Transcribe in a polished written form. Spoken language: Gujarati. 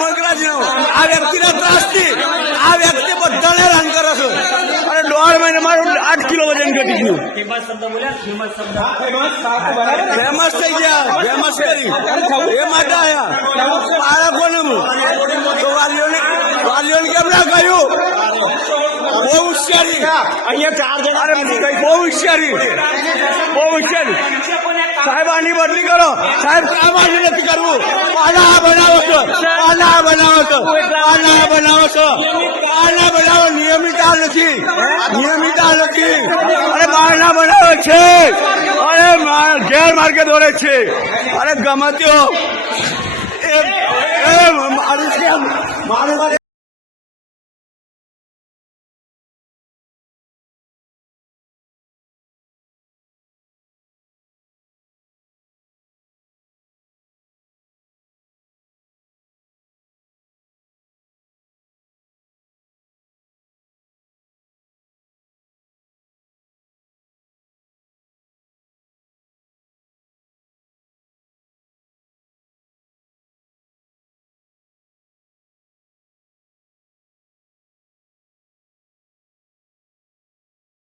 મગરાજીનો આ વ્યક્તિના ત્રાસથી આ વ્યક્તિ બધાને હેરાન કરે છે અને 1.5 મહિને મારું 8 કિલો વજન ઘટી ગયું. ફેમસ થઈ ગયા, ફેમસ કરી એ માટે આયા બાળકોને તો વાલીઓને કેમ ના કહ્યું? બહુ હોશિયારી અહીંયા 4 જણા બહુ હોશિયારી સાહેબ આની બદલી કરો સાહેબ. કામ આની નથી કરવું. પાના બનાવો છો, પાના બનાવો છો, પાના બનાવો છો, પાના બનાવો. નિયમિતતા નથી, નિયમિતતા નથી. અરે પાના બનાવે છે, અરે ગેરમાર્ગે દોડે છે. અરે ગમે તેઓ મારું